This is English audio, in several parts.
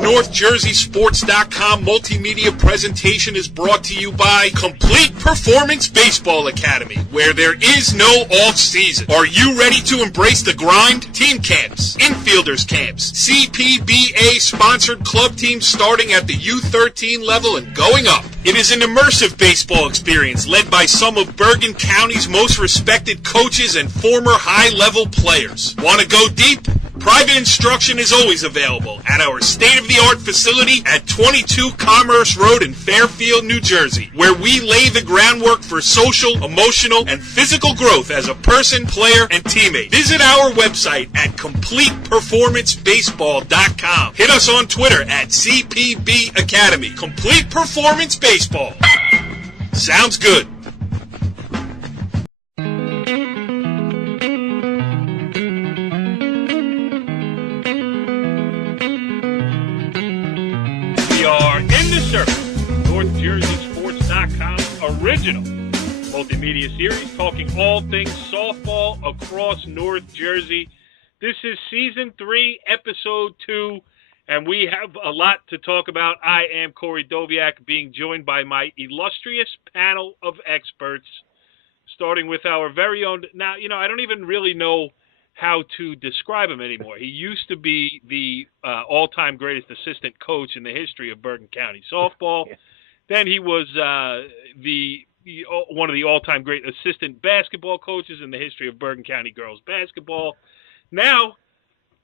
NorthJerseySports.com multimedia presentation is brought to you by Complete Performance Baseball Academy, where there is no off-season. Are you ready to embrace the grind? Team camps, infielders camps, CPBA-sponsored club teams starting at the U13 level and going up. It is an immersive baseball experience led by some of Bergen County's most respected coaches and former high-level players. Want to go deep? Private instruction is always available at our state-of-the-art facility at 22 Commerce Road in Fairfield, New Jersey, where we lay the groundwork for social, emotional, and physical growth as a person, player, and teammate. Visit our website at CompletePerformanceBaseball.com. Hit us on Twitter at CPB Academy. Complete Performance Baseball. Sounds good. NorthJerseySports.com original multimedia series talking all things softball across North Jersey. This is Season 3, Episode 2, and we have a lot to talk about. I am Corey Doviak, being joined by my illustrious panel of experts, starting with our very own. Now, I don't even really know how to describe him anymore. He used to be the all-time greatest assistant coach in the history of Bergen County softball. Yeah. Then he was one of the all-time great assistant basketball coaches in the history of Bergen County girls basketball. Now,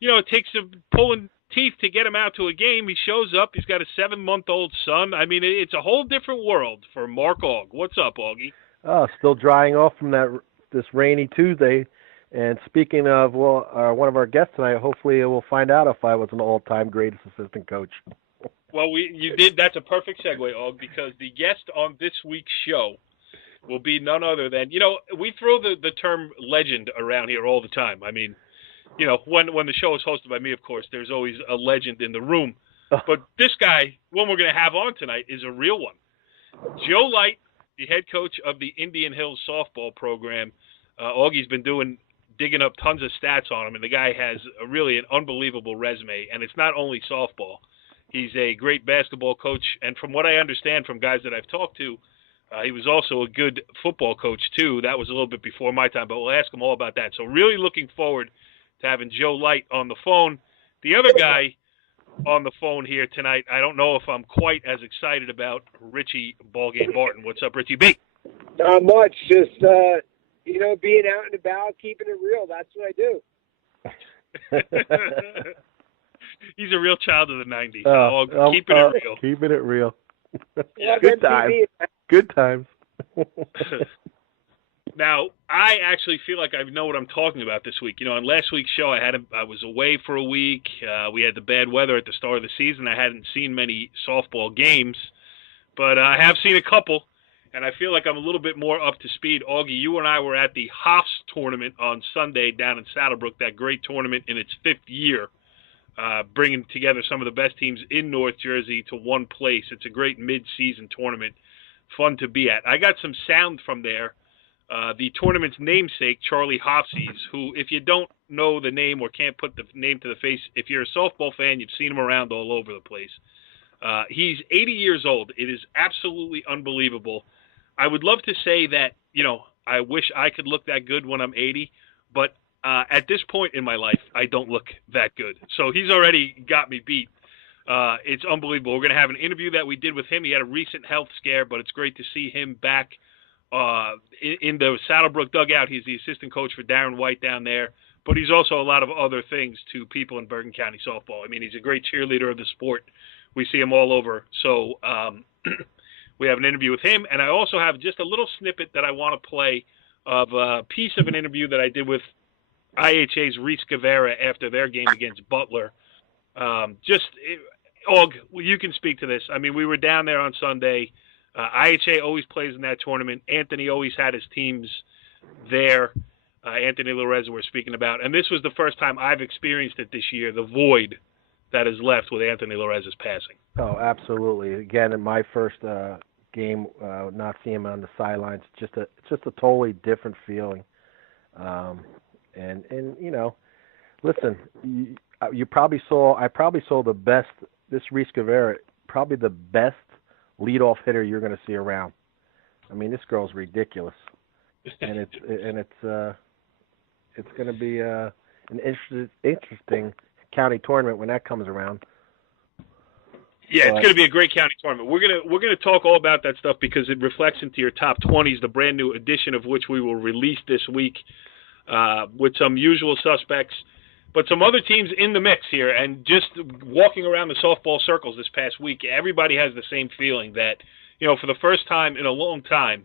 it takes some pulling teeth to get him out to a game. He shows up. He's got a 7-month-old son. I mean, it's a whole different world for Mark Auggie. What's up, Auggie? Still drying off from this rainy Tuesday. And speaking of, one of our guests tonight, hopefully we'll find out if I was an all-time greatest assistant coach. Well, you did. That's a perfect segue, Og, because the guest on this week's show will be none other than, we throw the term legend around here all the time. I mean, when the show is hosted by me, of course, there's always a legend in the room. But this guy, one we're going to have on tonight, is a real one. Joe Leicht, the head coach of the Indian Hills softball program. Augie's been digging up tons of stats on him, and the guy has really an unbelievable resume, and it's not only softball. He's a great basketball coach, and from what I understand from guys that I've talked to, he was also a good football coach, too. That was a little bit before my time, but we'll ask him all about that. So really looking forward to having Joe Leicht on the phone. The other guy on the phone here tonight, I don't know if I'm quite as excited about, Richie Ballgame Barton. What's up, Richie B? Not much, just, being out and about, keeping it real. That's what I do. He's a real child of the 90s. Keeping it real. Keeping it real. Good times. Good times. Now, I actually feel like I know what I'm talking about this week. On last week's show, I was away for a week. We had the bad weather at the start of the season. I hadn't seen many softball games, but I have seen a couple, and I feel like I'm a little bit more up to speed. Auggie, you and I were at the Hofs tournament on Sunday down in Saddle Brook, that great tournament in its 5th year. Bringing together some of the best teams in North Jersey to one place. It's a great mid-season tournament, fun to be at. I got some sound from there. The tournament's namesake, Charlie Hofseas, who, if you don't know the name or can't put the name to the face, if you're a softball fan, you've seen him around all over the place. He's 80 years old. It is absolutely unbelievable. I would love to say that, I wish I could look that good when I'm 80, but at this point in my life, I don't look that good. So he's already got me beat. It's unbelievable. We're going to have an interview that we did with him. He had a recent health scare, but it's great to see him back in the Saddle Brook dugout. He's the assistant coach for Darren White down there, but he's also a lot of other things to people in Bergen County softball. I mean, he's a great cheerleader of the sport. We see him all over. So we have an interview with him, and I also have just a little snippet that I want to play of a piece of an interview that I did with IHA's Reese Guevara after their game against Butler. You can speak to this. I mean, we were down there on Sunday. IHA always plays in that tournament. Anthony always had his teams there. Anthony Loreza we're speaking about. And this was the first time I've experienced it this year, the void that is left with Anthony Loreza's passing. Oh, absolutely. Again, in my first game, not seeing him on the sidelines, it's just a totally different feeling. And listen, I probably saw the best this Reese Guevara, probably the best leadoff hitter you're going to see around. I mean, this girl's ridiculous, and it's going to be an interesting county tournament when that comes around. Yeah, it's going to be a great county tournament. We're gonna talk all about that stuff because it reflects into your top 20s, the brand new edition of which we will release this week with some usual suspects, but some other teams in the mix here. And just walking around the softball circles this past week, everybody has the same feeling that, you know, for the first time in a long time,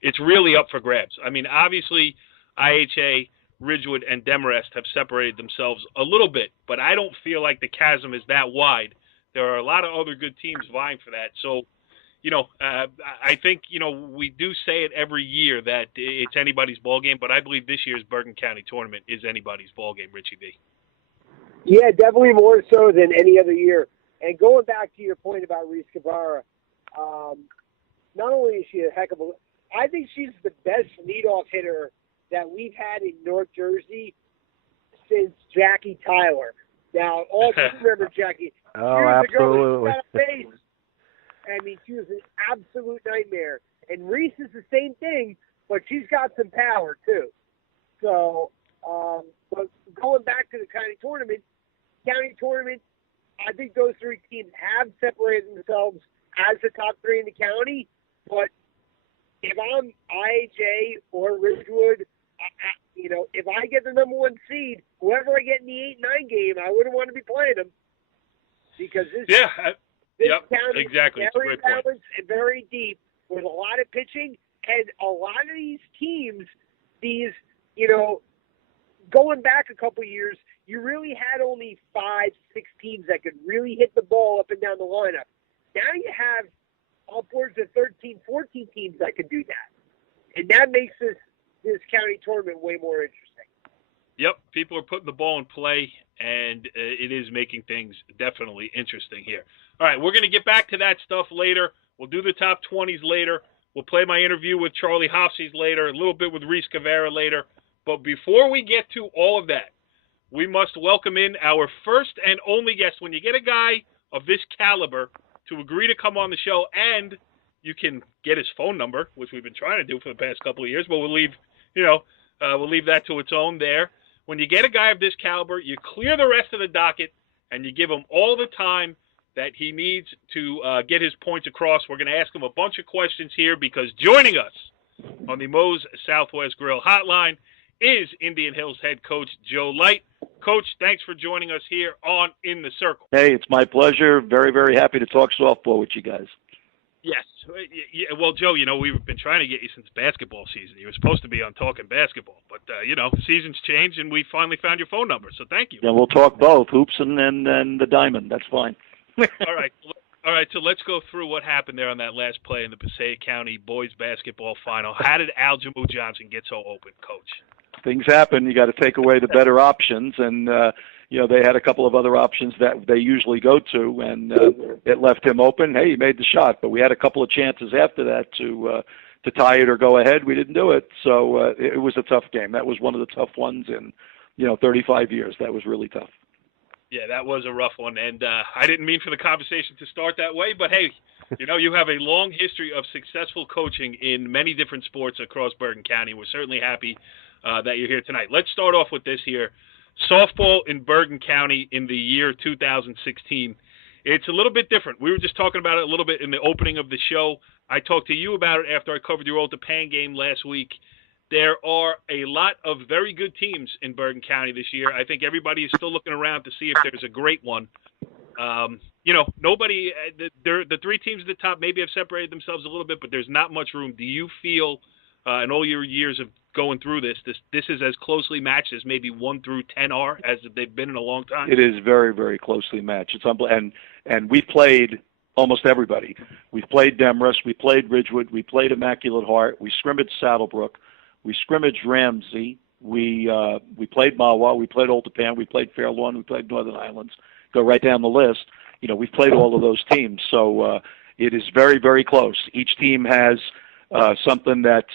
it's really up for grabs. I mean, obviously, IHA, Ridgewood, and Demarest have separated themselves a little bit, but I don't feel like the chasm is that wide. There are a lot of other good teams vying for that. So, you know, I think, you know, we do say it every year that it's anybody's ball game, but I believe this year's Bergen County tournament is anybody's ball game, Richie B. Yeah, definitely more so than any other year. And going back to your point about Reese Guevara, not only is she a heck of a – I think she's the best leadoff hitter that we've had in North Jersey since Jackie Tyler. Now, all you remember Jackie. Oh, absolutely. I mean, she was an absolute nightmare. And Reese is the same thing, but she's got some power, too. So, but going back to the county tournament, I think those three teams have separated themselves as the top three in the county. But if I'm IHA or Ridgewood, you know, if I get the number one seed, whoever I get in the 8-9 game, I wouldn't want to be playing them. Because this county exactly. is very balanced and very deep with a lot of pitching. And a lot of these teams, you know, going back a couple years, you really had only 5-6 teams that could really hit the ball up and down the lineup. Now you have upwards of 13, 14 teams that can do that. And that makes this county tournament way more interesting. Yep, people are putting the ball in play, and it is making things definitely interesting here. All right, we're going to get back to that stuff later. We'll do the top 20s later. We'll play my interview with Charlie Hofseas later, a little bit with Reese Guevara later. But before we get to all of that, we must welcome in our first and only guest. When you get a guy of this caliber to agree to come on the show, and you can get his phone number, which we've been trying to do for the past couple of years, but we'll leave that to its own there. When you get a guy of this caliber, you clear the rest of the docket, and you give him all the time that he needs to get his points across. We're going to ask him a bunch of questions here because joining us on the Moe's Southwest Grill Hotline is Indian Hills head coach Joe Leicht. Coach, thanks for joining us here on In the Circle. Hey, it's my pleasure. Very, very happy to talk softball with you guys. Yes. Yeah, well, Joe, you know, we've been trying to get you since basketball season. You were supposed to be on Talking Basketball, but, you know, season's changed, and we finally found your phone number, so thank you. Yeah, we'll talk both, hoops and the diamond. That's fine. All right, so let's go through what happened there on that last play in the Passaic County boys basketball final. How did Aljamu Johnson get so open, Coach? Things happen. You got to take away the better options, and you know, they had a couple of other options that they usually go to, and it left him open. Hey, he made the shot, but we had a couple of chances after that to tie it or go ahead. We didn't do it, so it was a tough game. That was one of the tough ones in, 35 years. That was really tough. Yeah, that was a rough one, and I didn't mean for the conversation to start that way, but hey, you have a long history of successful coaching in many different sports across Bergen County. We're certainly happy that you're here tonight. Let's start off with this here. Softball in Bergen County in the year 2016. It's a little bit different. We were just talking about it a little bit in the opening of the show. I talked to you about it after I covered your Old Japan game last week. There are a lot of very good teams in Bergen County this year. I think everybody is still looking around to see if there's a great one. Nobody, the three teams at the top maybe have separated themselves a little bit, but there's not much room. Do you feel in all your years of going through this is as closely matched as maybe 1 through 10 are, as they've been in a long time? It is very, very closely matched. It's and we played almost everybody. We've played Demarest, we played Ridgewood, we played Immaculate Heart, we scrimmaged Saddle Brook, we scrimmaged Ramsey, we played Mahwah, we played Old Japan, we played Fairlawn, we played Northern Highlands. Go right down the list. We've played all of those teams, so it is very, very close. Each team has something that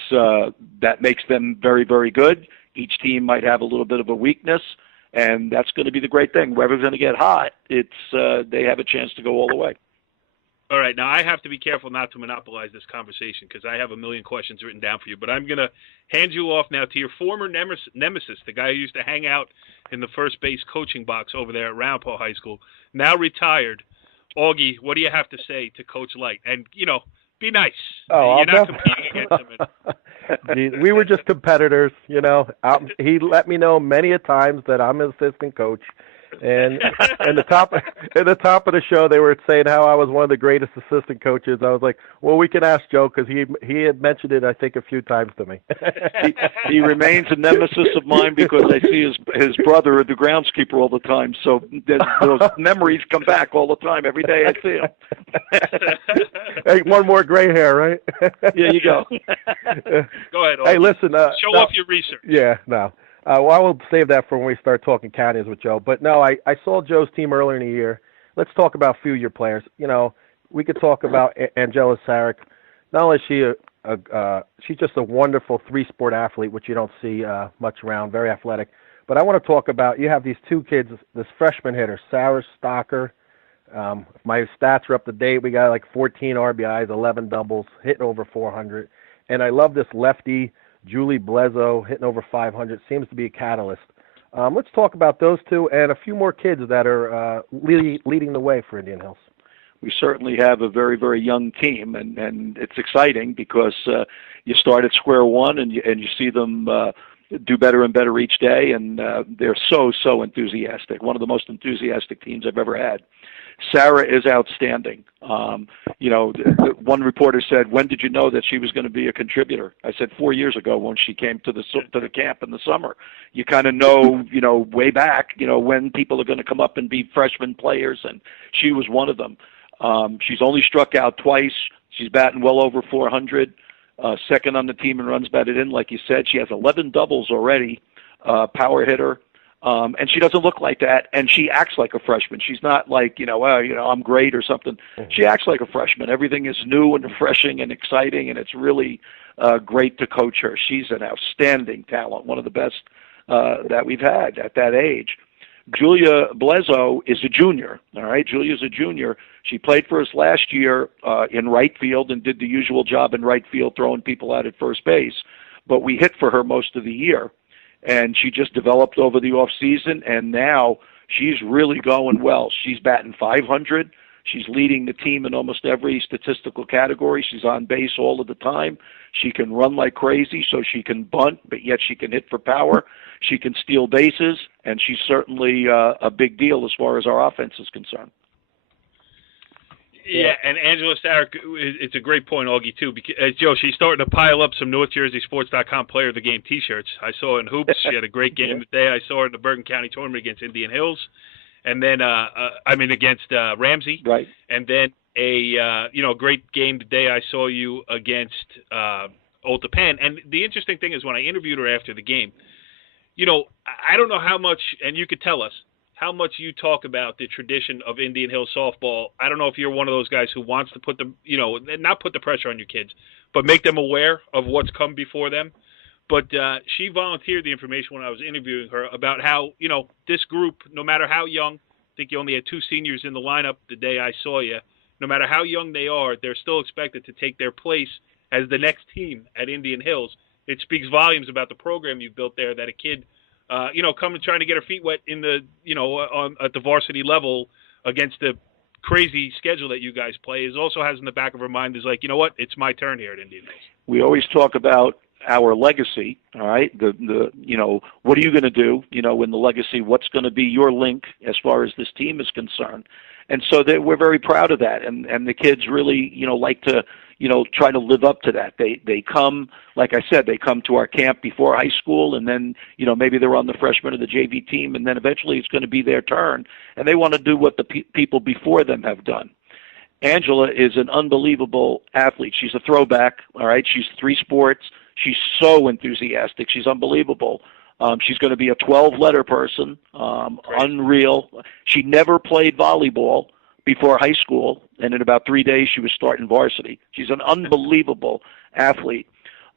makes them very, very good. Each team might have a little bit of a weakness, And that's going to be the great thing. Whoever's going to get hot, they have a chance to go all the way. All right, now I have to be careful not to monopolize this conversation because I have a million questions written down for you. But I'm going to hand you off now to your former nemesis, the guy who used to hang out in the first base coaching box over there at Round Paw High School, now retired. Augie, what do you have to say to Coach Leicht? And, be nice. Oh, You're not competing against him. We were just competitors, He let me know many a times that I'm an assistant coach. And at the top of the show, they were saying how I was one of the greatest assistant coaches. I was like, well, we can ask Joe because he had mentioned it, I think, a few times to me. he remains a nemesis of mine because I see his brother, the groundskeeper, all the time. So those memories come back all the time. Every day I see him. Hey, one more gray hair, right? Yeah, you go. Go ahead, Augie. Hey, listen. Show off your research. Yeah, no. Well, I will save that for when we start talking counties with Joe. But no, I saw Joe's team earlier in the year. Let's talk about a few of your players. We could talk about Angela Sarek. Not only is she she's just a wonderful three-sport athlete, which you don't see much around, very athletic. But I want to talk about, you have these two kids, this freshman hitter, Sarah Stocker. My stats are up to date. We got like 14 RBIs, 11 doubles, hitting over 400. And I love this lefty, Julie Blezo, hitting over 500, seems to be a catalyst. Let's talk about those two and a few more kids that are leading the way for Indian Hills. We certainly have a very, very young team, and it's exciting because you start at square one and you see them do better and better each day, and they're so enthusiastic. One of the most enthusiastic teams I've ever had. Sarah is outstanding. One reporter said, "When did you know that she was going to be a contributor?" I said 4 years ago when she came to the camp in the summer. You kind of know, way back, when people are going to come up and be freshman players, and she was one of them. She's only struck out twice. She's batting well over 400. Second on the team in runs batted in, like you said. She has 11 doubles already. Power hitter. And she doesn't look like that, and she acts like a freshman. She's not like, I'm great or something. She acts like a freshman. Everything is new and refreshing and exciting, and it's really great to coach her. She's an outstanding talent, one of the best that we've had at that age. Julia Blezo is a junior, all right? Julia's a junior. She played for us last year in right field and did the usual job in right field, throwing people out at first base. But we hit for her most of the year. And she just developed over the off season, and now she's really going well. She's batting 500. She's leading the team in almost every statistical category. She's on base all of the time. She can run like crazy, so she can bunt, but yet she can hit for power. She can steal bases, and she's certainly a big deal as far as our offense is concerned. Yeah, and Angela Sarek, it's a great point, Augie, too. Because, Joe, she's starting to pile up some NorthJerseySports.com Player of the Game T-shirts. I saw her in hoops. She had a great game today. I saw her in the Bergen County tournament against Indian Hills, and then against Ramsey. Right. And then a great game today. I saw you against Old Japan. And the interesting thing is when I interviewed her after the game, I don't know how much, and you could tell us, how much you talk about the tradition of Indian Hills softball. I don't know if you're one of those guys who wants to put not put the pressure on your kids, but make them aware of what's come before them. But she volunteered the information when I was interviewing her about how, this group, no matter how young, I think you only had 2 seniors in the lineup the day I saw you, no matter how young they are, they're still expected to take their place as the next team at Indian Hills. It speaks volumes about the program you've built there that a kid coming trying to get her feet wet in the, at the varsity level against the crazy schedule that you guys play also has in the back of her mind is like, you know what, it's my turn here at Indian Hills. We always talk about our legacy, all right? What are you going to do, in the legacy? What's going to be your link as far as this team is concerned? And so we're very proud of that, and the kids really, like to, try to live up to that. They come, like I said, they come to our camp before high school, and then, maybe they're on the freshman or the JV team, and then eventually it's going to be their turn, and they want to do what the people before them have done. Angela is an unbelievable athlete. She's a throwback, all right? She's 3 sports. She's so enthusiastic. She's unbelievable. She's going to be a 12-letter person, unreal. She never played volleyball before high school, and in about 3 days she was starting varsity. She's an unbelievable athlete.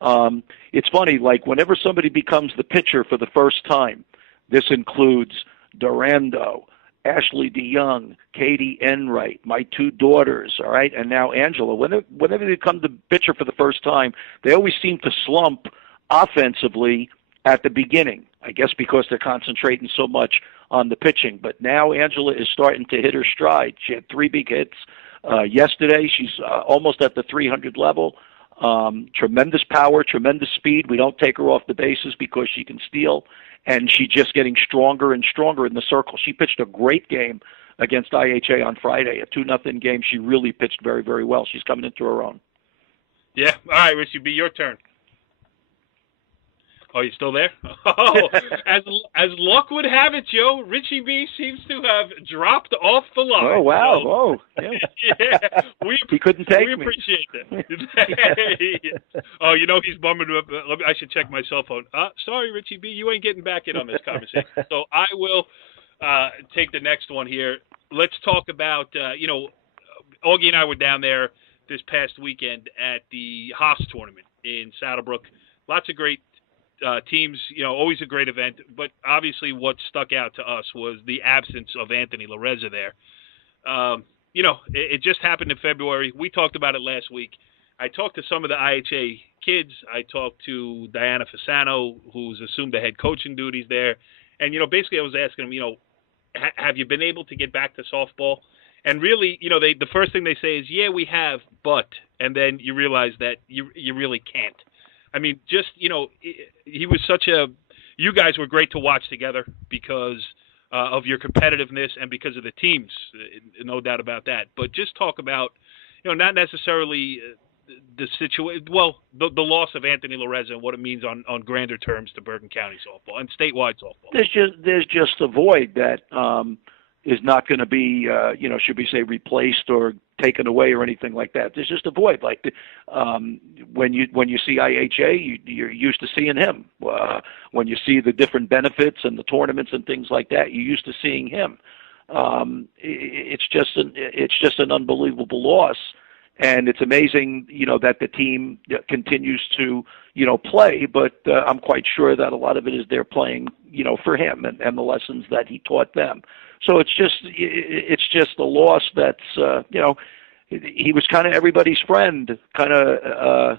It's funny, like whenever somebody becomes the pitcher for the first time, This includes Durando, Ashley DeYoung, Katie Enright, my two daughters, all right, and now Angela. Whenever they come to pitcher for the first time, they always seem to slump offensively at the beginning, I guess because they're concentrating so much on the pitching. But now Angela is starting to hit her stride. She had 3 big hits yesterday. She's almost at the 300 level. Tremendous power, tremendous speed. We don't take her off the bases because she can steal, and she's just getting stronger and stronger in the circle. She pitched a great game against IHA on Friday, a 2-0 game. She really pitched very, very well. She's coming into her own. Yeah. All right, Richie B, your turn. Oh, you still there? Oh, as luck would have it, Joe, Richie B seems to have dropped off the line. Oh, wow. So, oh, yeah. Yeah, He couldn't take we me. appreciate that. Oh, you know he's bumming up. I should check my cell phone. Sorry, Richie B, you ain't getting back in on this conversation. So I will take the next one here. Let's talk about, Auggie and I were down there this past weekend at the Haas tournament in Saddle Brook. Lots of great teams, always a great event, but obviously what stuck out to us was the absence of Anthony Lareza there. It just happened in February. We talked about it last week. I talked to some of the IHA kids. I talked to Diana Fasano, who's assumed the head coaching duties there. And, basically I was asking them, have you been able to get back to softball? And really, the first thing they say is, yeah, we have, but, and then you realize that you really can't. I mean, just, he was you guys were great to watch together because of your competitiveness and because of the teams, no doubt about that. But just talk about, not necessarily the situation, the loss of Anthony Lareza and what it means on grander terms to Bergen County softball and statewide softball. There's just a void that is not going to be, should we say replaced or taken away or anything like that. There's just a void. Like when you see IHA, you're used to seeing him. When you see the different benefits and the tournaments and things like that, you're used to seeing him. It's just an unbelievable loss, and it's amazing, that the team continues to, play. But I'm quite sure that a lot of it is they're playing, for him and the lessons that he taught them. So it's just a loss that's, he was kind of everybody's friend, kind of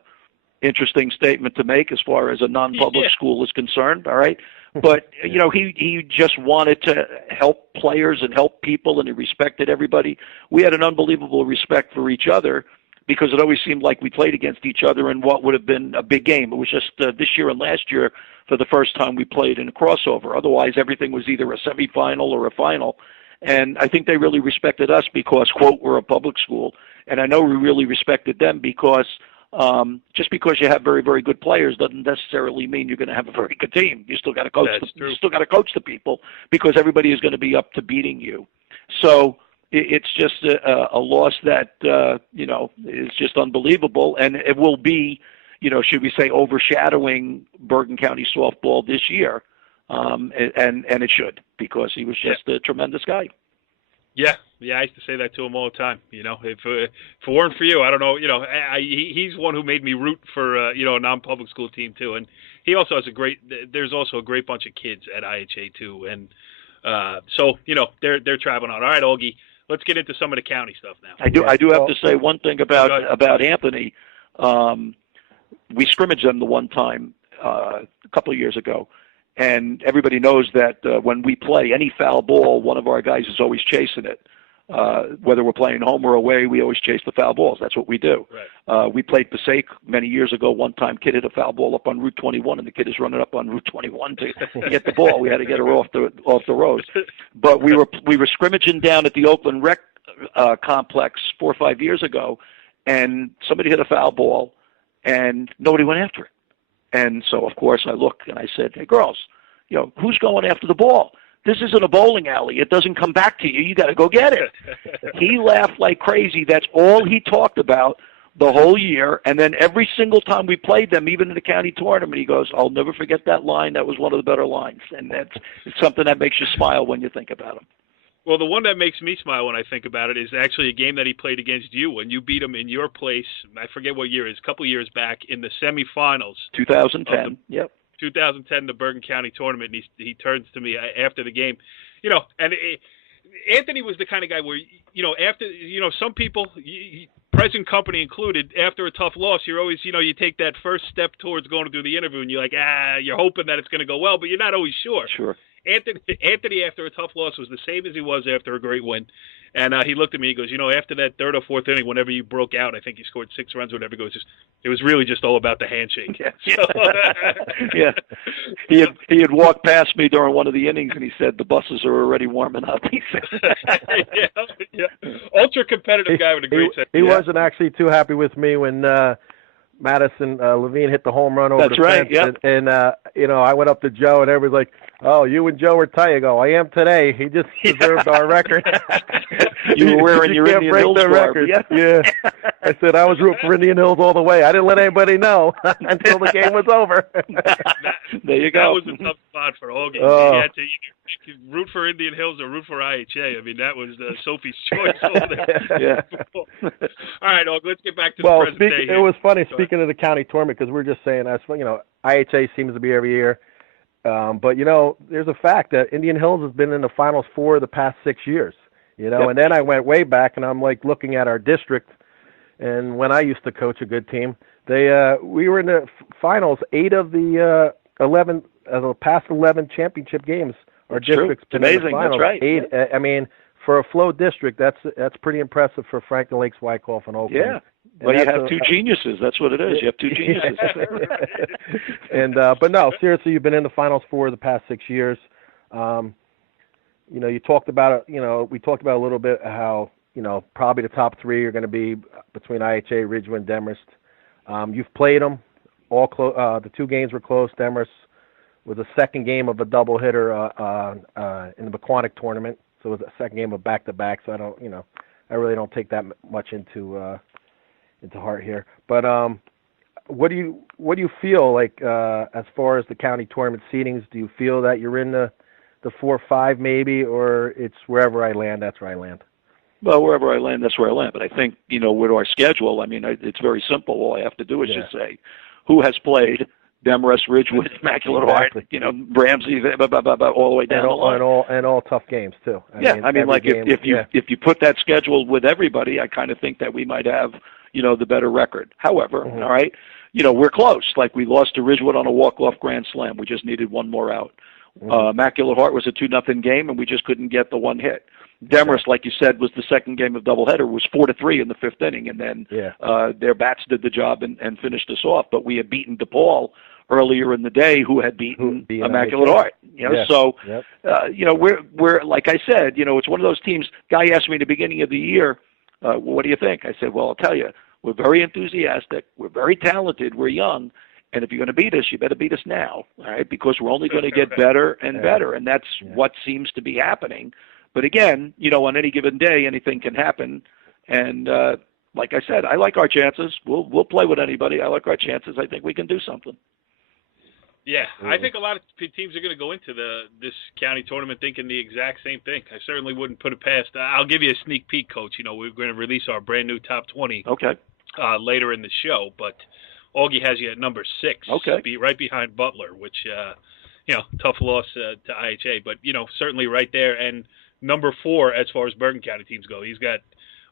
interesting statement to make as far as a non-public school is concerned, all right? But, he just wanted to help players and help people, and he respected everybody. We had an unbelievable respect for each other because it always seemed like we played against each other in what would have been a big game. It was just this year and last year for the first time we played in a crossover. Otherwise, everything was either a semifinal or a final. And I think they really respected us because, quote, we're a public school. And I know we really respected them because just because you have very, very good players doesn't necessarily mean you're going to have a very good team. You still got to coach. You still got to coach the people because everybody is going to be up to beating you. So it's just a loss that is just unbelievable, and it will be, should we say, overshadowing Bergen County softball this year. And it should, because he was just a tremendous guy. Yeah, I used to say that to him all the time. If it weren't for you, I don't know. He's one who made me root for a non-public school team too, and he also has there's also a great bunch of kids at IHA too, and so they're traveling on. All right, Auggie, let's get into some of the county stuff now. I do have to say one thing about Anthony. We scrimmaged them the one time a couple of years ago. And everybody knows that when we play any foul ball, one of our guys is always chasing it. Whether we're playing home or away, we always chase the foul balls. That's what we do. Right. We played Passaic many years ago. One time, kid hit a foul ball up on Route 21, and the kid is running up on Route 21 to get the ball. We had to get her off the road. But we were scrimmaging down at the Oakland Rec complex 4 or 5 years ago, and somebody hit a foul ball, and nobody went after it. And so, of course, I look and I said, hey, girls, who's going after the ball? This isn't a bowling alley. It doesn't come back to you. You got to go get it. He laughed like crazy. That's all he talked about the whole year. And then every single time we played them, even in the county tournament, he goes, I'll never forget that line. That was one of the better lines. And it's something that makes you smile when you think about him. Well, the one that makes me smile when I think about it is actually a game that he played against you when you beat him in your place. I forget what year it is, a couple years back in the semifinals. 2010. Yep. 2010, the Bergen County tournament, and he turns to me after the game, and Anthony was the kind of guy where, after, some people, present company included, after a tough loss, you're always, you take that first step towards going to do the interview, and you're like, you're hoping that it's going to go well, but you're not always sure. Sure. Anthony, after a tough loss, was the same as he was after a great win. And he looked at me, he goes, after that third or fourth inning, whenever you broke out, I think he scored 6 runs or whatever, it was really just all about the handshake. Yeah. He had walked past me during one of the innings, and he said, the buses are already warming up. He said. yeah. Ultra competitive guy with a great sense. He wasn't actually too happy with me when Madison Levine hit the home run over the fence. Yep. And I went up to Joe, and everybody's like, oh, you and Joe are tight. I go, I am today. He just deserved our record. You were wearing your Indian Hills record. Yeah. I said I was rooting for Indian Hills all the way. I didn't let anybody know until the game was over. There you go. That was a tough spot for Auggie. Oh. He had to either root for Indian Hills or root for IHA. I mean, that was Sophie's choice over there. Yeah. All right, Auggie, let's get back to the present day. It was funny, speaking of the county tournament, because we're just saying, IHA seems to be every year. But, there's a fact that Indian Hills has been in the Finals 4 of the past 6 years, Yep. And then I went way back, and I'm, looking at our district, and when I used to coach a good team, we were in the Finals 8 of the 11 of the past 11 championship games. Our district's been amazing. in the Finals. That's right. 8. Yeah. I mean, for a flow district, that's pretty impressive for Franklin Lakes, Wyckoff, and Oakland. Yeah. Well, you have two geniuses. That's what it is. You have two geniuses. And but no, seriously, you've been in the Finals 4 of the past 6 years. You talked about it. We talked about a little bit how probably the top 3 are going to be between IHA, Ridgewood, and Demorest. You've played them all close. The 2 games were close. Demorest was a second game of a doubleheader in the McQuonic tournament, so it was a second game of back-to-back. So I really don't take that much into heart here. But what do you feel like as far as the county tournament seedings? Do you feel that you're in the 4-5 maybe, or it's wherever I land, that's where I land? Well, wherever I land, that's where I land. But I think, with our schedule, it's very simple. All I have to do is just say who has played Demorest, Ridgewood, Immaculate Heart, Ramsey, all the way down the line. And all tough games too. If you put that schedule with everybody, I kind of think that we might have, the better record. However, all right, we're close. Like we lost to Ridgewood on a walk-off grand slam. We just needed one more out. Immaculate Heart was a 2-0 game, and we just couldn't get the one hit. Demorest, like you said, was the second game of doubleheader, was 4-3 in the 5th inning, and then their bats did the job and finished us off. But we had beaten DePaul earlier in the day, who had beaten Immaculate Heart. We're like I said, it's one of those teams. Guy asked me at the beginning of the year, what do you think? I said, well, I'll tell you, we're very enthusiastic, we're very talented, we're young, and if you're going to beat us, you better beat us now, all right? Because we're only going to get better and better, and that's what seems to be happening. But again, on any given day, anything can happen, and like I said, I like our chances. We'll play with anybody. I like our chances. I think we can do something. Yeah, I think a lot of teams are going to go into this county tournament thinking the exact same thing. I certainly wouldn't put it past. I'll give you a sneak peek, Coach. We're going to release our brand new top 20 later in the show, but Auggie has you at number 6, right behind Butler, which tough loss to IHA, but certainly right there. And number 4 as far as Bergen County teams go. He's got.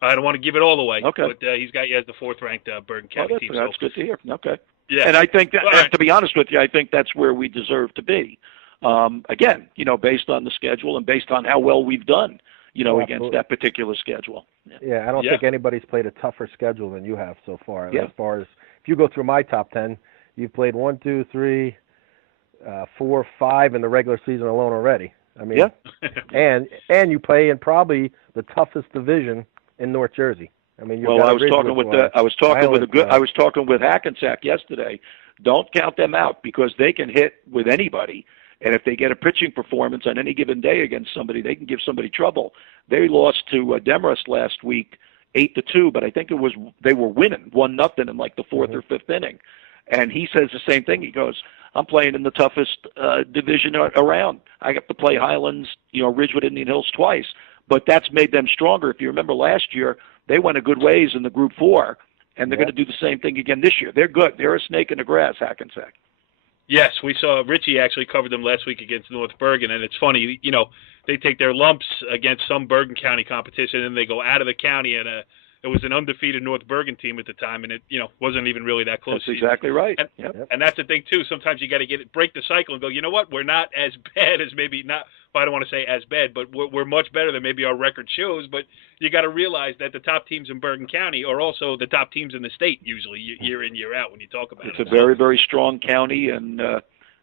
I don't want to give it all away, but he's got you as the 4th ranked Bergen County team. That's good to hear. Okay. Yeah. And I think that, to be honest with you, I think that's where we deserve to be. Again, based on the schedule and based on how well we've done, against that particular schedule. Yeah, I don't think anybody's played a tougher schedule than you have so far. As far as if you go through my top 10, you've played 1, 2, 3, 4, 5 in the regular season alone already. I mean, and you play in probably the toughest division in North Jersey. I mean, I was talking with Hackensack yesterday. Don't count them out because they can hit with anybody, and if they get a pitching performance on any given day against somebody, they can give somebody trouble. They lost to Demorest last week 8-2, but I think they were winning 1-0 in like the 4th or 5th inning, and he says the same thing. He goes, I'm playing in the toughest division around. I got to play Highlands, Ridgewood, Indian Hills twice, but that's made them stronger. If you remember last year, they went a good ways in the Group 4, and they're going to do the same thing again this year. They're good. They're a snake in the grass, Hackensack. Yes, we saw Richie actually covered them last week against North Bergen, and it's funny, they take their lumps against some Bergen County competition, and they go out of the county, and it was an undefeated North Bergen team at the time, and it wasn't even really that close. That's exactly right. And that's the thing too. Sometimes you got to break the cycle and go. You know what? We're not as bad as maybe not. I don't want to say as bad, but we're much better than maybe our record shows. But you got to realize that the top teams in Bergen County are also the top teams in the state, usually year in, year out. When you talk about it, it's a very, very strong county, and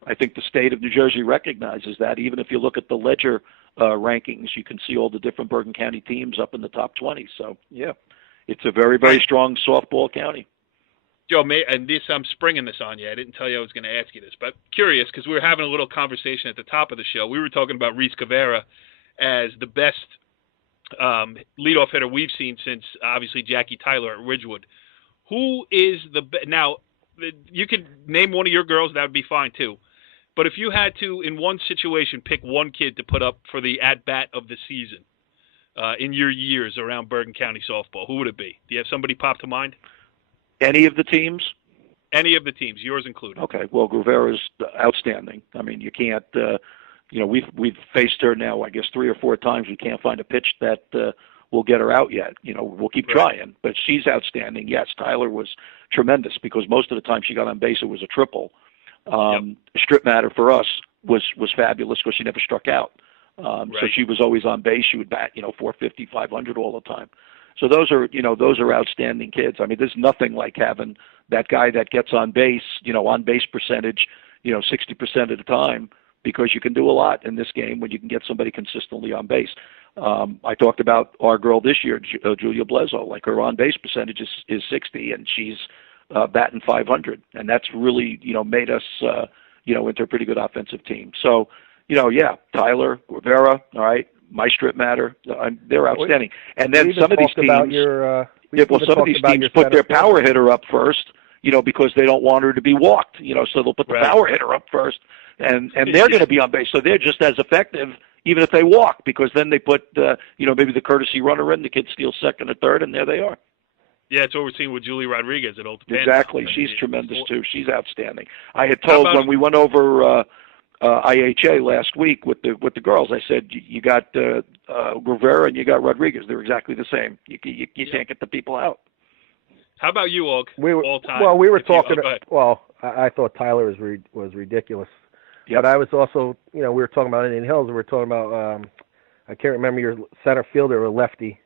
I think the state of New Jersey recognizes that. Even if you look at the Ledger rankings, you can see all the different Bergen County teams up in the top 20. So yeah, it's a very, very strong softball county. Joe, and this I'm springing this on you. I didn't tell you I was going to ask you this, but curious because we were having a little conversation at the top of the show. We were talking about Reese Cavera as the best leadoff hitter we've seen since obviously Jackie Tyler at Ridgewood. Who is the now? You could name one of your girls, that would be fine too. But if you had to, in one situation, pick one kid to put up for the at bat of the season in your years around Bergen County softball, who would it be? Do you have somebody pop to mind? Any of the teams? Any of the teams, yours included. Okay. Well, Guevara's outstanding. I mean, you can't. We've faced her now, I guess, 3 or 4 times. We can't find a pitch that will get her out yet. We'll keep trying, but she's outstanding. Yes, Tyler was tremendous because most of the time she got on base, it was a triple. Strip matter for us was fabulous because she never struck out. So she was always on base. She would bat, 450, 500 all the time. So those are outstanding kids. I mean, there's nothing like having that guy that gets on base, on base percentage, 60% of the time, because you can do a lot in this game when you can get somebody consistently on base. I talked about our girl this year, Julia Blezo. Like her on base percentage is 60, and she's batting 500, and that's really made us into a pretty good offensive team. So Tyler, Guevara, all right. My strip matter, they're outstanding. And then some of these teams, some of these teams put their power hitter up first, because they don't want her to be walked, so they'll put the power hitter up first, and they're going to be on base. So they're just as effective, even if they walk, because then they put, maybe the courtesy runner in, the kid steals second or third, and there they are. Yeah, it's what we're seeing with Julie Rodriguez at Old Japan. Exactly. She's tremendous, too. She's outstanding. I had told when we went over IHA last week with the girls, I said, you got Guevara and you got Rodriguez. They're exactly the same. You can't get the people out. How about you, Og? All time. Well, we were talking. I thought Tyler was ridiculous. Yep. But I was also, we were talking about Indian Hills. We were talking about, I can't remember your center fielder or lefty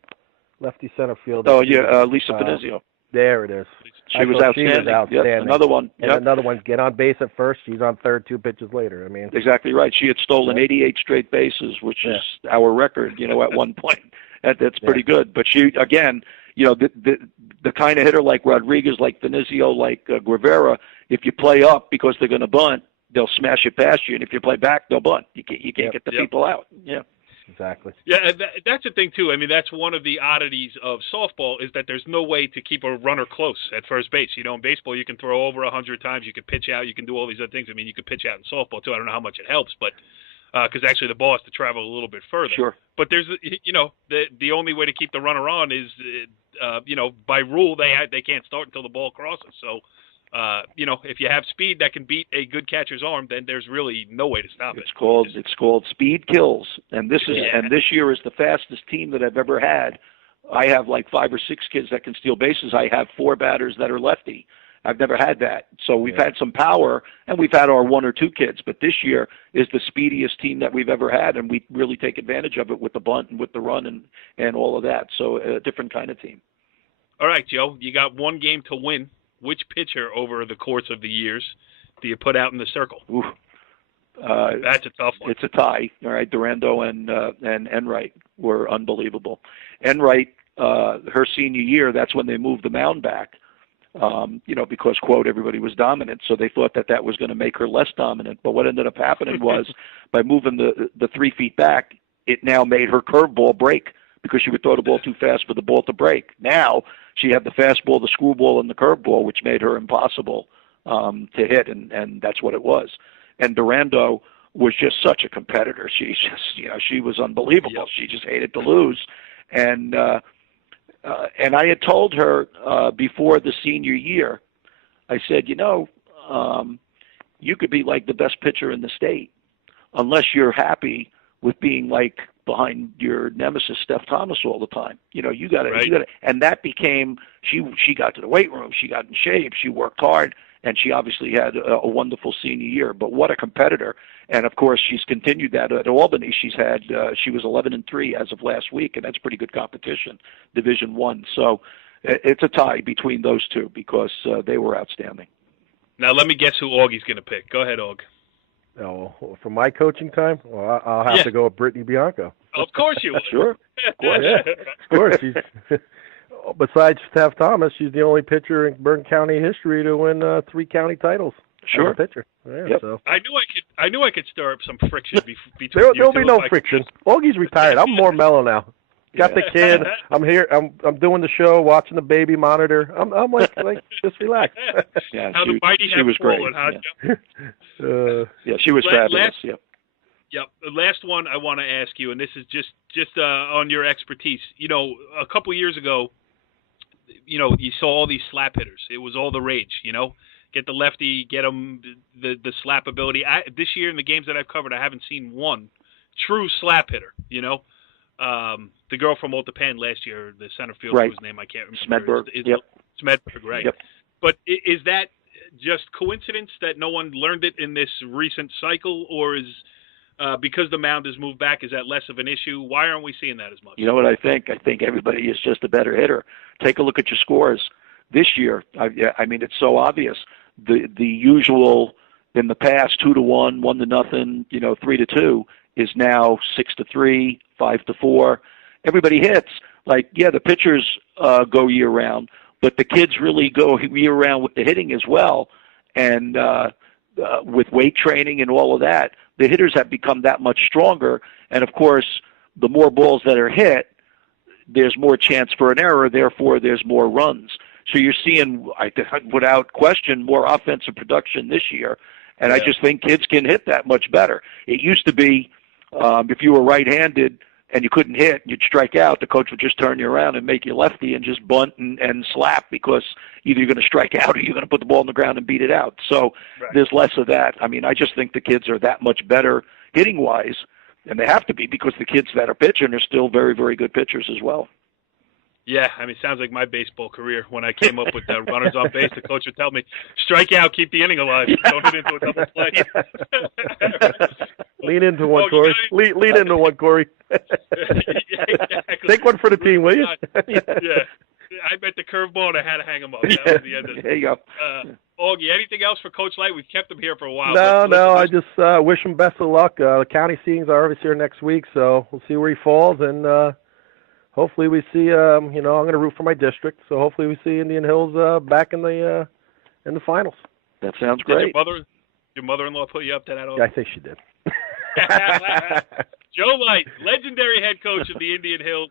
center fielder. Oh yeah, Lisa Finizio. There it is. She was outstanding. Yep, another one. And another one's get on base at first. She's on third 2 pitches later. I mean, exactly right. She had stolen 88 straight bases, which is our record. At one point. That's pretty good. But she, again, the kind of hitter like Rodriguez, like Finizio, like Guevara, if you play up because they're going to bunt, they'll smash it past you, and if you play back, they'll bunt. You can't get the people out. Yeah. Exactly. Yeah, that's the thing, too. I mean, that's one of the oddities of softball is that there's no way to keep a runner close at first base. In baseball, you can throw over 100 times. You can pitch out. You can do all these other things. I mean, you can pitch out in softball, too. I don't know how much it helps, but because actually the ball has to travel a little bit further. Sure. But there's, the only way to keep the runner on is, by rule, they can't start until the ball crosses. So, if you have speed that can beat a good catcher's arm, then there's really no way to stop it. It's called speed kills, and this year is the fastest team that I've ever had. I have like 5 or 6 kids that can steal bases. I have 4 batters that are lefty. I've never had that. So we've had some power, and we've had our 1 or 2 kids. But this year is the speediest team that we've ever had, and we really take advantage of it with the bunt and with the run and all of that. So a different kind of team. All right, Joe, you got 1 game to win. Which pitcher over the course of the years do you put out in the circle? Ooh. That's a tough one. It's a tie. All right, Durando and Enright were unbelievable. Enright, her senior year, that's when they moved the mound back, because, quote, everybody was dominant, so they thought that was going to make her less dominant. But what ended up happening was by moving the 3 feet back, it now made her curveball break because she would throw the ball too fast for the ball to break. Now she had the fastball, the screwball, and the curveball, which made her impossible to hit, and that's what it was. And Durando was just such a competitor. She was unbelievable. Yep. She just hated to lose. And I had told her before the senior year, I said, you could be like the best pitcher in the state, unless you're happy with being like behind your nemesis Steph Thomas all the time. You gotta, and that became, she got to the weight room, she got in shape, she worked hard, and she obviously had a wonderful senior year. But what a competitor! And of course, she's continued that at Albany. She was 11-3 as of last week, and that's pretty good competition, Division I. So it's a tie between those two because they were outstanding. Now let me guess who Augie's going to pick. Go ahead, Aug. Oh, for my coaching time, well, I'll have to go with Brittany Bianco. Of course you will. Sure. Of course. Yeah, of course. She's, besides Steph Thomas, she's the only pitcher in Bergen County history to win 3 county titles. Sure. Pitcher. Yeah, yep. So. I knew I could stir up some friction between you two. There'll be no friction. Augie's retired. I'm more mellow now. Got the kid. I'm here. I'm doing the show, watching the baby monitor. I'm like just relax. Yeah, how the mighty she was great. Yeah, she was fabulous. Yep. The last one I want to ask you, and this is just on your expertise. A couple years ago, you saw all these slap hitters. It was all the rage. Get the lefty, get him the slap ability. This year in the games that I've covered, I haven't seen one true slap hitter. The girl from Old Japan last year, the center fielder whose name I can't remember. Smedberg. Smedberg, right. Yep. But is that just coincidence that no one learned it in this recent cycle, or is because the mound has moved back, is that less of an issue? Why aren't we seeing that as much? You know what I think? I think everybody is just a better hitter. Take a look at your scores this year. I mean, it's so obvious. The usual in the past 2-1, 1-0, 3-2 is now 6-3, 5-4. Everybody hits. The pitchers go year round, but the kids really go year round with the hitting as well. And with weight training and all of that, the hitters have become that much stronger. And of course, the more balls that are hit, there's more chance for an error. Therefore, there's more runs. So you're seeing, without question, more offensive production this year. And I just think kids can hit that much better. It used to be if you were right-handed and you couldn't hit, you'd strike out, the coach would just turn you around and make you lefty and just bunt and slap because either you're going to strike out or you're going to put the ball on the ground and beat it out. So there's less of that. I mean, I just think the kids are that much better hitting-wise, and they have to be because the kids that are pitching are still very, very good pitchers as well. Yeah, I mean, it sounds like my baseball career. When I came up with the runners on base, the coach would tell me, strike out, keep the inning alive. Don't hit into a double play. Lean into one, Corey. Lean into one, Corey. Exactly. Take one for the team, will you? Yeah. I bet the curveball and I had to hang him up. That was the end of it. There you go. Augie, anything else for Coach Leicht? We've kept him here for a while. No. I just wish him best of luck. The county seedings are obviously here next week, so we'll see where he falls. And hopefully we see, I'm going to root for my district, so hopefully we see Indian Hills back in the finals. That sounds great. Did your mother-in-law put you up to that? Yeah, I think she did. Joe Leicht, legendary head coach of the Indian Hills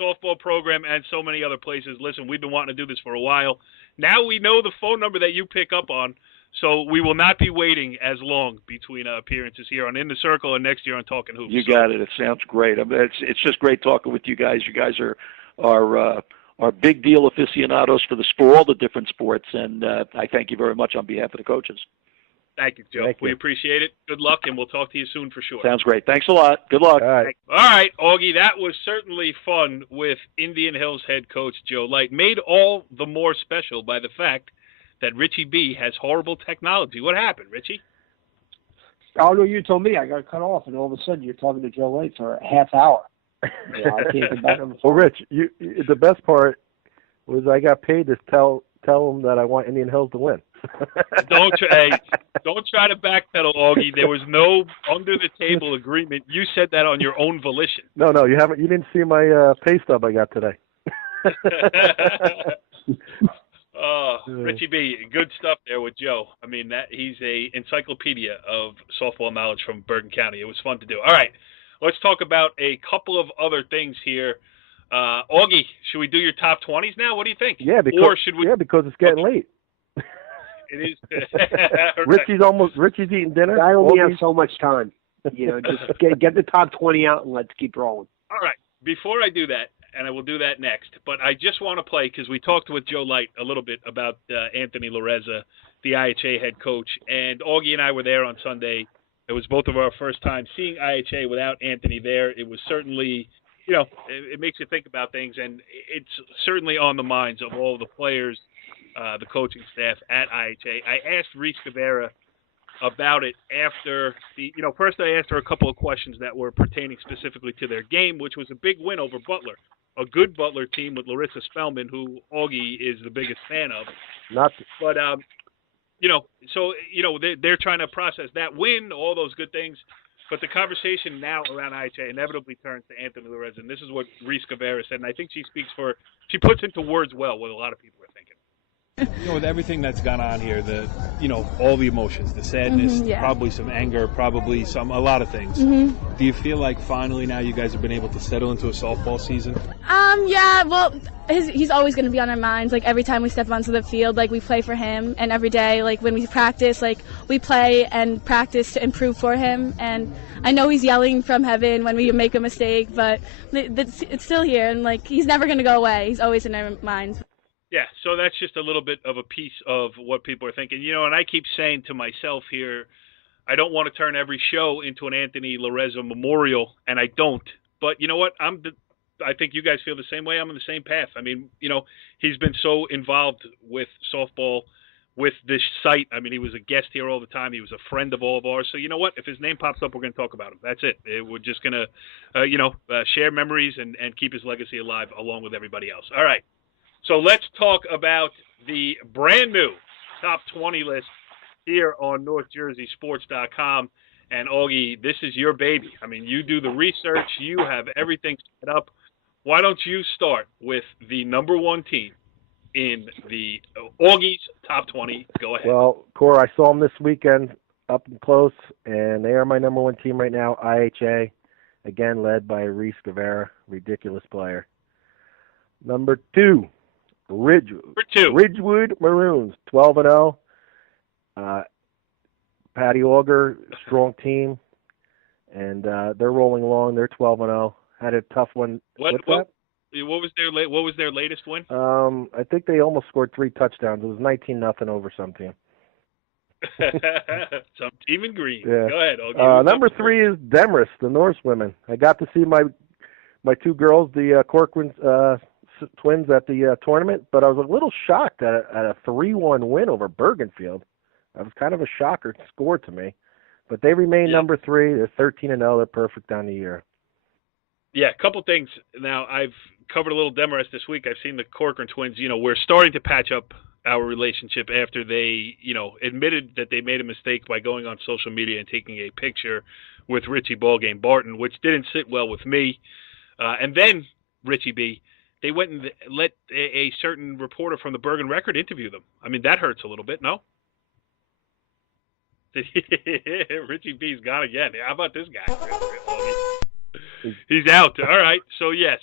softball program and so many other places. Listen, we've been wanting to do this for a while. Now we know the phone number that you pick up on, so we will not be waiting as long between appearances here on In the Circle and next year on Talking Hoops. You got it. It sounds great. I mean, it's just great talking with you guys. You guys are big deal aficionados for all the different sports, and I thank you very much on behalf of the coaches. Thank you, Joe. We appreciate it. Good luck, and we'll talk to you soon for sure. Sounds great. Thanks a lot. Good luck. All right, Augie, that was certainly fun with Indian Hills head coach Joe Leicht. Made all the more special by the fact that Richie B has horrible technology. What happened, Richie? Oh, no, you told me. I got cut off, and all of a sudden you're talking to Joe Leicht for a half hour. I can't get back on the phone. Well, Rich, the best part was I got paid to tell them that I want Indian Hills to win. Don't try to backpedal, Augie. There was no under-the-table agreement. You said that on your own volition. No, you haven't. You didn't see my pay stub I got today. Richie B, good stuff there with Joe. I mean, he's a encyclopedia of softball knowledge from Bergen County. It was fun to do. All right, let's talk about a couple of other things here. Augie, should we do your top 20s now? What do you think? Yeah, because it's getting late. It is. Richie's eating dinner. I only have so much time. Just get the top 20 out and let's keep rolling. All right. Before I do that, and I will do that next, but I just want to play because we talked with Joe Leicht a little bit about Anthony Loreza the IHA head coach. And Auggie and I were there on Sunday. It was both of our first time seeing IHA without Anthony there. It was certainly, it makes you think about things, and it's certainly on the minds of all the players, the coaching staff at IHA. I asked Reese Guevara about it after first I asked her a couple of questions that were pertaining specifically to their game, which was a big win over Butler, a good Butler team with Larissa Spellman, who Auggie is the biggest fan of. They're trying to process that win, all those good things. But the conversation now around IHA inevitably turns to Anthony Larez, and this is what Reese Guevara said, and I think she puts into words well what a lot of people are thinking. With everything that's gone on here, all the emotions, the sadness, probably some anger, probably a lot of things. Mm-hmm. Do you feel like finally now you guys have been able to settle into a softball season? Yeah, well, he's always going to be on our minds. Like, every time we step onto the field, like, we play for him, and every day, like, when we practice, like, we play and practice to improve for him. And I know he's yelling from heaven when we make a mistake, but it's still here, and, like, he's never going to go away. He's always in our minds. Yeah, so that's just a little bit of a piece of what people are thinking. And I keep saying to myself here, I don't want to turn every show into an Anthony Lareza memorial, and I don't. But you know what? I think you guys feel the same way. I'm on the same path. I mean, he's been so involved with softball, with this site. I mean, he was a guest here all the time. He was a friend of all of ours. So you know what? If his name pops up, we're going to talk about him. That's it. We're just going to, share memories and keep his legacy alive along with everybody else. All right. So let's talk about the brand new top 20 list here on NorthJerseySports.com. And Auggie, this is your baby. I mean, you do the research. You have everything set up. Why don't you start with the number one team in the Augie's top 20? Go ahead. Well, Cora, I saw them this weekend up and close, and they are my number one team right now, IHA, again led by Reese Guevara, ridiculous player. Number two. Ridgewood Maroons, 12-0. Patty Auger, strong team, and they're rolling along. They're 12-0. Had a tough one. What was their latest win? I think they almost scored 3 touchdowns. It was 19-0 over some team. Some team in green. Yeah. Go ahead. Number 3 is Demarest, the Norsewomen. I got to see my 2 girls, the Corcoran twins, at the tournament, but I was a little shocked at a 3-1 win over Bergenfield. That was kind of a shocker score to me. But they remain number 3. They're 13-0. They're perfect on the year. Yeah, a couple things. Now, I've covered a little Demarest this week. I've seen the Corcoran twins. We're starting to patch up our relationship after they, admitted that they made a mistake by going on social media and taking a picture with Richie Ballgame Barton, which didn't sit well with me. And then, Richie B, they went and let a certain reporter from the Bergen Record interview them. I mean, that hurts a little bit, no? Richie B's gone again. How about this guy? He's out. All right. So, yes,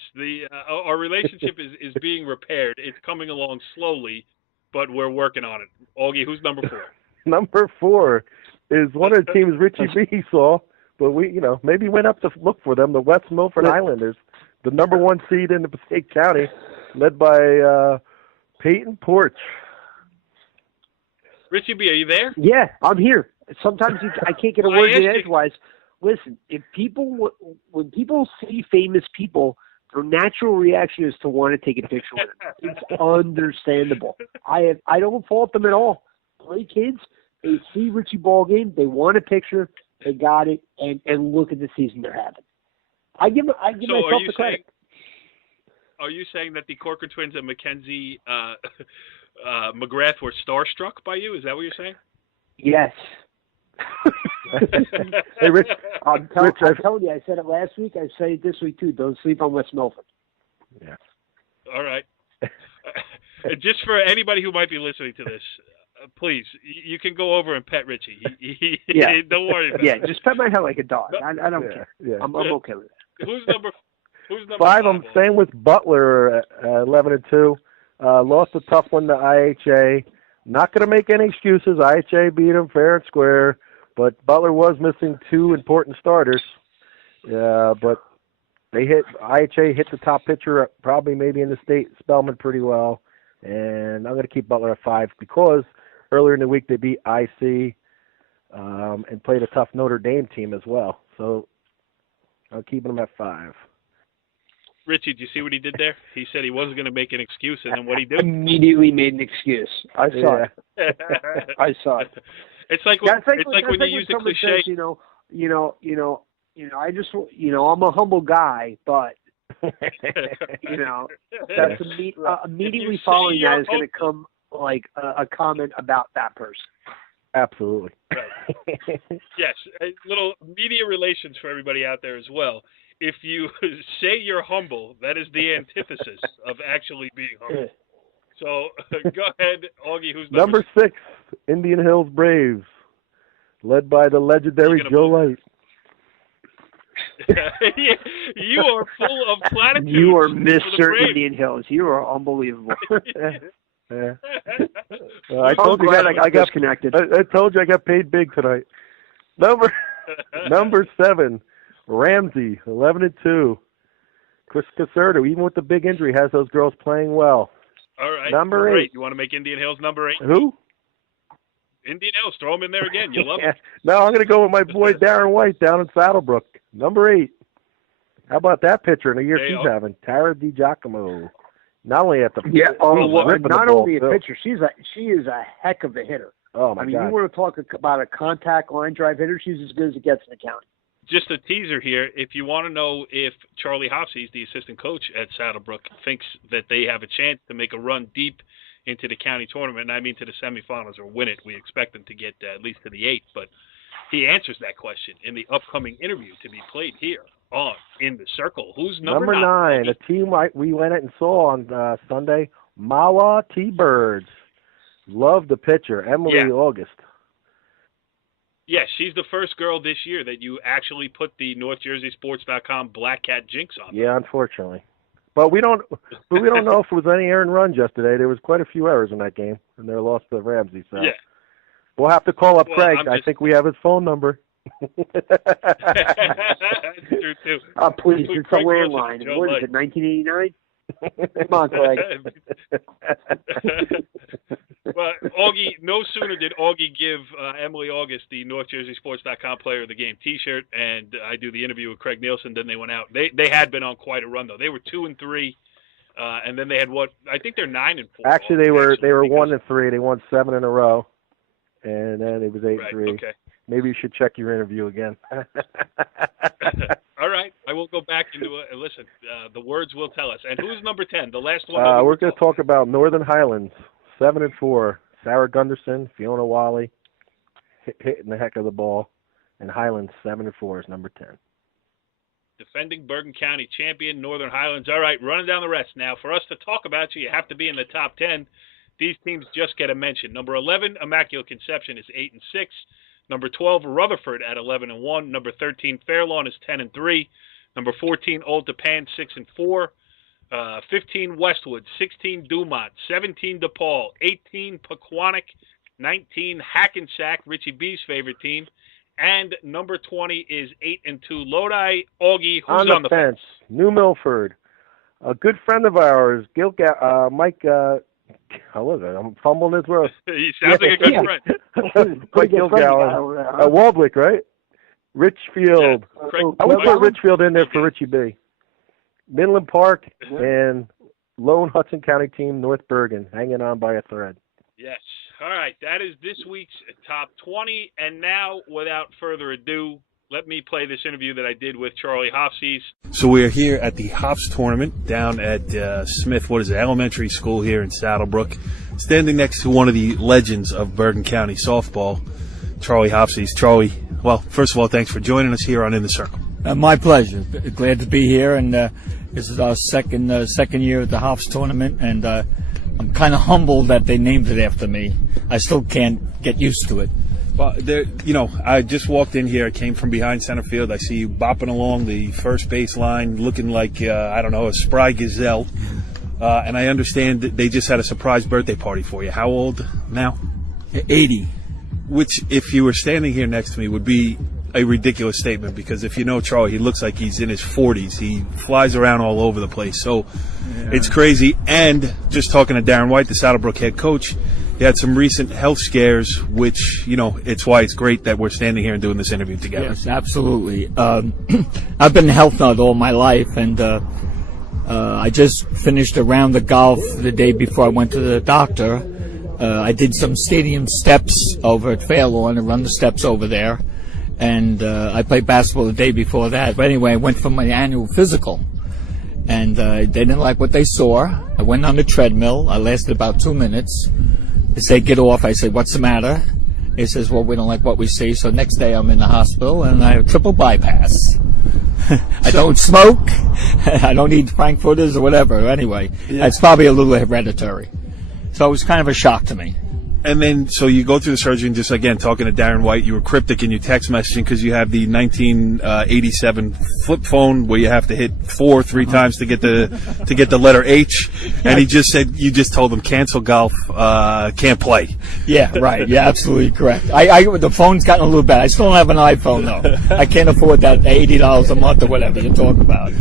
our relationship is being repaired. It's coming along slowly, but we're working on it. Auggie, who's number 4? Number 4 is one of the teams Richie B saw, but we, maybe went up to look for them, the West Milford Islanders. The number 1 seed in the Passaic County, led by Peyton Porch. Richie B, are you there? Yeah, I'm here. Sometimes I can't get a word in edgewise. Listen, when people see famous people, their natural reaction is to want to take a picture with them. It's understandable. I don't fault them at all. Great kids. They see Richie Ballgame. They want a picture. They got it. And look at the season they're having. I give myself the credit. Are you saying that the Corcoran twins and Mackenzie McGrath were starstruck by you? Is that what you're saying? Yes. Hey, Rich. I'm telling you, I said it last week. I say it this week, too. Don't sleep on West Milford. Yeah. All right. Just for anybody who might be listening to this, please, you can go over and pet Richie. Yeah. Don't worry about it. Just pet my head like a dog. I don't care. Yeah. I'm okay with that. Who's number 5? I'm staying with Butler, 11-2. Lost a tough one to IHA. Not going to make any excuses. IHA beat them fair and square, but Butler was missing 2 important starters. But IHA hit the top pitcher, probably maybe in the state, Spellman, pretty well. And I'm going to keep Butler at 5 because earlier in the week they beat IC and played a tough Notre Dame team as well. So I'm keeping them at 5. Richie, did you see what he did there? He said he wasn't going to make an excuse, and then what he did? Immediately made an excuse. I saw it. I saw it. It's like when, when you use the cliche. Says, I just, I'm a humble guy, but that's immediately following that is going to come like a comment about that person. Absolutely. Right. Yes, a little media relations for everybody out there as well. If you say you're humble, that is the antithesis of actually being humble. So go ahead, Auggie. Who's number 6? Indian Hills Braves, led by the legendary Joe Leicht. You are full of platitudes. You are Mr. Indian Hills. You are unbelievable. Yeah. I told you I got connected. I told you I got paid big tonight. Number 7, Ramsey, 11-2. Chris Caserta, even with the big injury, has those girls playing well. All right. Number 8. You want to make Indian Hills number 8? Who? Indian Hills. Throw him in there again. You love it. No, I'm going to go with my boy Darren White down in Saddle Brook. Number 8. How about that pitcher in the year she's having? Tara DiGiacomo. Not only at the not only a pitcher, she is a heck of a hitter. Oh my God! You want to talk about a contact line drive hitter? She's as good as it gets in the county. Just a teaser here. If you want to know if Charlie Hofseas, the assistant coach at Saddle Brook, thinks that they have a chance to make a run deep into the county tournament, and I mean to the semifinals or win it, we expect them to get at least to the 8th. But he answers that question in the upcoming interview to be played here on In the Circle. Who's number 9? A team we went out and saw on Sunday, Mawa T-Birds. Love the pitcher, Emily August. Yes, she's the first girl this year that you actually put the NorthJerseySports.com Black Cat jinx on. Yeah, unfortunately. But we don't know if it was any errant runs yesterday. There was quite a few errors in that game, and they lost to Ramsey. So we'll have to call up Craig. I think we have his phone number. That's true too. Oh, please, it's a landline. What is it, 1989? Come on, Craig. Well, Auggie, no sooner did Auggie give Emily August the NorthJerseySports.com Player of the Game T-shirt, and I do the interview with Craig Nielsen. Then they went out. They had been on quite a run though. They were 2-3, and then they had I think they're 9-4. Actually, they were 1-3. They won 7 in a row, and then it was 8-3. Right, okay. Maybe you should check your interview again. All right. I will go back into it. Listen, the words will tell us. And who's number 10? The last one. We're going to talk about Northern Highlands, 7-4. Sarah Gunderson, Fiona Wally, hitting the heck of the ball. And Highlands, 7-4 is number 10. Defending Bergen County champion, Northern Highlands. All right, running down the rest. Now, for us to talk about you have to be in the top 10. These teams just get a mention. Number 11, Immaculate Conception, is 8-6. Number 12, Rutherford at 11-1. Number 13, Fairlawn is 10-3. Number 14, Old Tappan, 6-4. 15, Westwood. 16, Dumont. 17, DePaul. 18, Pequannock. 19, Hackensack, Richie B's favorite team. And number 20 is 8-2, Lodi. Auggie, who's on the fence? New Milford. A good friend of ours, Mike. How was it? I'm fumbling his words. He sounds like a good friend. Mike Gilgallen. Waldwick, right? Richfield. Yeah. I would put Richfield in there for Richie B. Midland Park and lone Hudson County team, North Bergen, hanging on by a thread. Yes. All right. That is this week's top 20. And now, without further ado, let me play this interview that I did with Charlie Hofseas. So we are here at the Hops tournament down at Smith, elementary school here in Saddle Brook, standing next to one of the legends of Bergen County softball, Charlie Hofseas. Charlie, well, first of all, thanks for joining us here on In the Circle. My pleasure. Glad to be here, and this is our second year at the Hops tournament, and I'm kind of humbled that they named it after me. I still can't get used to it. Well, I just walked in here. I came from behind center field. I see you bopping along the first base line, looking like, a spry gazelle. And I understand that they just had a surprise birthday party for you. How old now? 80. Which, if you were standing here next to me, would be a ridiculous statement, because if you know Charlie, he looks like he's in his 40s. He flies around all over the place. So It's crazy. And just talking to Darren White, the Saddle Brook head coach, You had some recent health scares, which, it's why it's great that we're standing here and doing this interview together. Yes, absolutely. I've been a health nut all my life, and I just finished a round of golf the day before I went to the doctor. I did some stadium steps over at Fairlawn and run the steps over there. And I played basketball the day before that. But anyway, I went for my annual physical. And they didn't like what they saw. I went on the treadmill. I lasted about 2 minutes. They say, get off. I said, what's the matter? He says, well, we don't like what we see. So next day I'm in the hospital, and I have triple bypass. I don't smoke. I don't eat frankfurters or whatever. Anyway, it's probably a little hereditary. So it was kind of a shock to me. And then, so you go through the surgery, and just again talking to Darren White, you were cryptic in your text messaging because you have the 1987 flip phone where you have to hit 3 times to get the letter H. And he just said you just told him cancel golf, can't play. Yeah, right. Yeah, absolutely correct. The phone's gotten a little bad. I still don't have an iPhone though. I can't afford that $80 a month or whatever you talk about.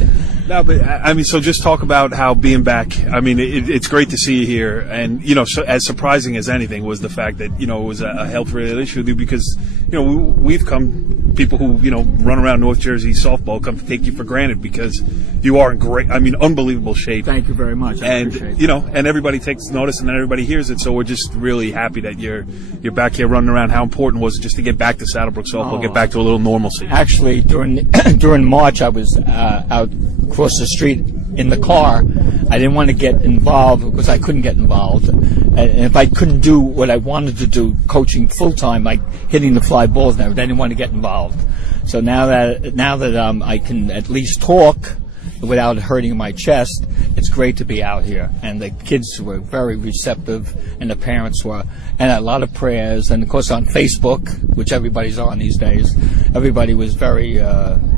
No, but I mean, so just talk about how being back. I mean, it's great to see you here, and so as surprising as anything was the fact that it was a health-related issue with you, because we've come, people who run around North Jersey softball come to take you for granted because you are in unbelievable shape. Thank you very much. And and everybody takes notice, and then everybody hears it. So we're just really happy that you're back here running around. How important was it just to get back to Saddle Brook softball, get back to a little normalcy? Actually, during March, I was out across the street in the car. I didn't want to get involved because I couldn't get involved. And if I couldn't do what I wanted to do, coaching full time, like hitting the fly balls and everything, I didn't want to get involved. So now that I can at least talk without hurting my chest, it's great to be out here. And the kids were very receptive, and the parents were, and a lot of prayers. And of course on Facebook, which everybody's on these days, everybody was very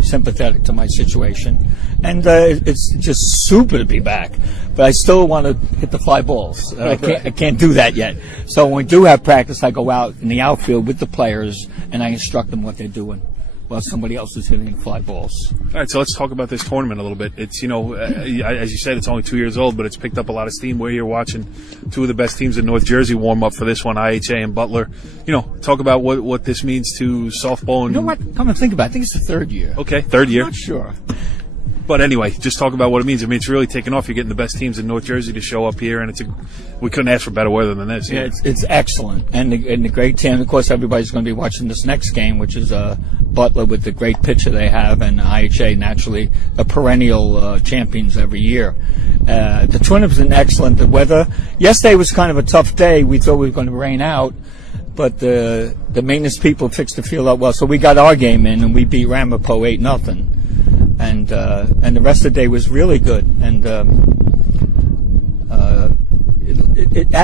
sympathetic to my situation. And it's just super to be back. But I still want to hit the fly balls. I can't do that yet. So when we do have practice, I go out in the outfield with the players, and I instruct them what they're doing while somebody else is hitting fly balls. All right, so let's talk about this tournament a little bit. It's, as you said, it's only 2 years old, but it's picked up a lot of steam. We're here watching two of the best teams in North Jersey warm up for this one, IHA and Butler. Talk about what this means to softball. And, what? Come and think about it. I think it's the third year. Okay, third year. I'm not sure. But anyway, just talk about what it means. I mean, it's really taken off. You're getting the best teams in North Jersey to show up here, and we couldn't ask for better weather than this. Yeah, it's excellent. And the great team, of course, everybody's going to be watching this next game, which is Butler with the great pitcher they have, and IHA, naturally, the perennial champions every year. The tournament's been excellent. The weather, yesterday was kind of a tough day. We thought we were going to rain out, but the maintenance people fixed the field up well. So we got our game in, and we beat Ramapo 8-0. And the rest of the day was really good. And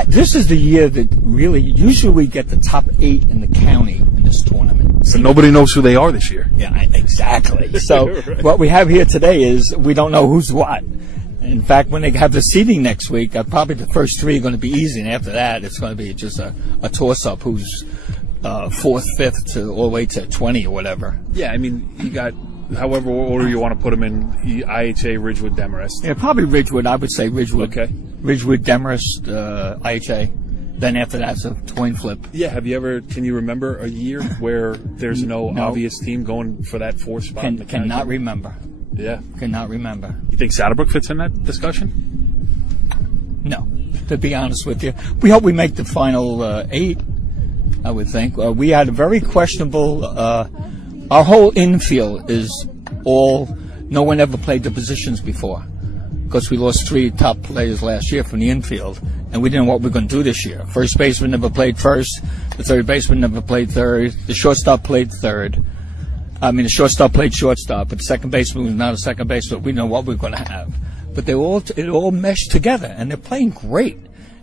this is the year that really, usually we get the top 8 in the county in this tournament. So nobody knows who they are this year. Yeah, exactly. So right. What we have here today is we don't know who's what. In fact, when they have the seeding next week, probably the first 3 are going to be easy, and after that, it's going to be just a toss-up who's 4th, 5th, all the way to 20 or whatever. Yeah, I mean, you got however order you want to put them in, IHA, Ridgewood, Demarest. Yeah, probably Ridgewood. I would say Ridgewood. Okay. Ridgewood, Demarest, IHA. Then after that's a coin flip. Yeah, can you remember a year where there's no obvious team going for that 4th spot? Cannot remember. Yeah. Cannot remember. You think Saddle Brook fits in that discussion? No, to be honest with you. We hope we make the final 8, I would think. We had a very questionable... our whole infield is no one ever played the positions before, because we lost 3 top players last year from the infield, and we didn't know what we were going to do this year. First baseman never played first, the third baseman never played third, the shortstop played third. The shortstop played shortstop, but the second baseman was not a second baseman. We didn't know what we were going to have. But it all meshed together, and they're playing great.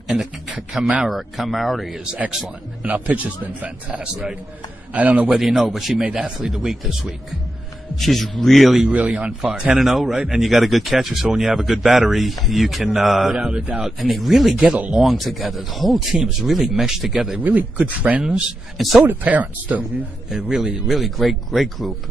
And the camaraderie is excellent, and our pitch has been fantastic. Right. I don't know whether you know, but she made Athlete of the Week this week. She's really, really on fire. 10-0, right? And you got a good catcher, so when you have a good battery, you can... Without a doubt. And they really get along together. The whole team is really meshed together. They're really good friends, and so are the parents, too. Mm-hmm. They're really, really great group.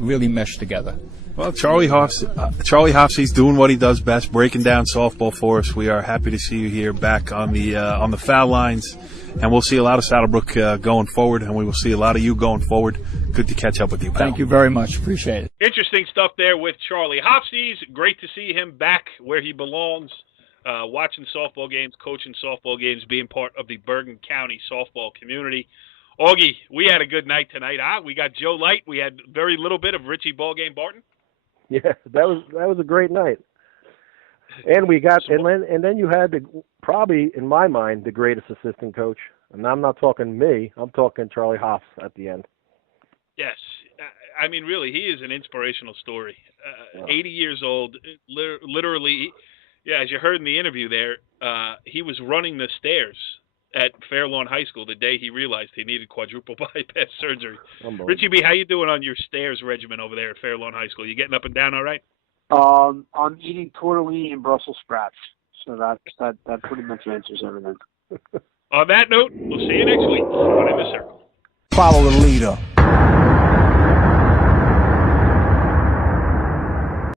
Really meshed together. Well, Charlie Hofseas doing what he does best, breaking down softball for us. We are happy to see you here back on the foul lines, and we'll see a lot of Saddle Brook going forward, and we will see a lot of you going forward. Good to catch up with you, pal. Thank you very much. Appreciate it. Interesting stuff there with Charlie Hofseas. Great to see him back where he belongs, watching softball games, coaching softball games, being part of the Bergen County softball community. Auggie, we had a good night tonight. We got Joe Leicht. We had very little bit of Richie Ballgame Barton. Yeah, that was a great night. And we got and then you had probably in my mind the greatest assistant coach. And I'm not talking me. I'm talking Charlie Hofs at the end. Yes. I mean, really, he is an inspirational story. 80 years old, literally, as you heard in the interview there, he was running the stairs at Fair Lawn High School the day he realized he needed quadruple bypass surgery. Richie B, how you doing on your stairs regimen over there at Fair Lawn High School? You getting up and down all right? I'm eating tortellini and Brussels sprouts, so that pretty much answers everything. On that note, we'll see you next week on In the Circle. Follow the leader.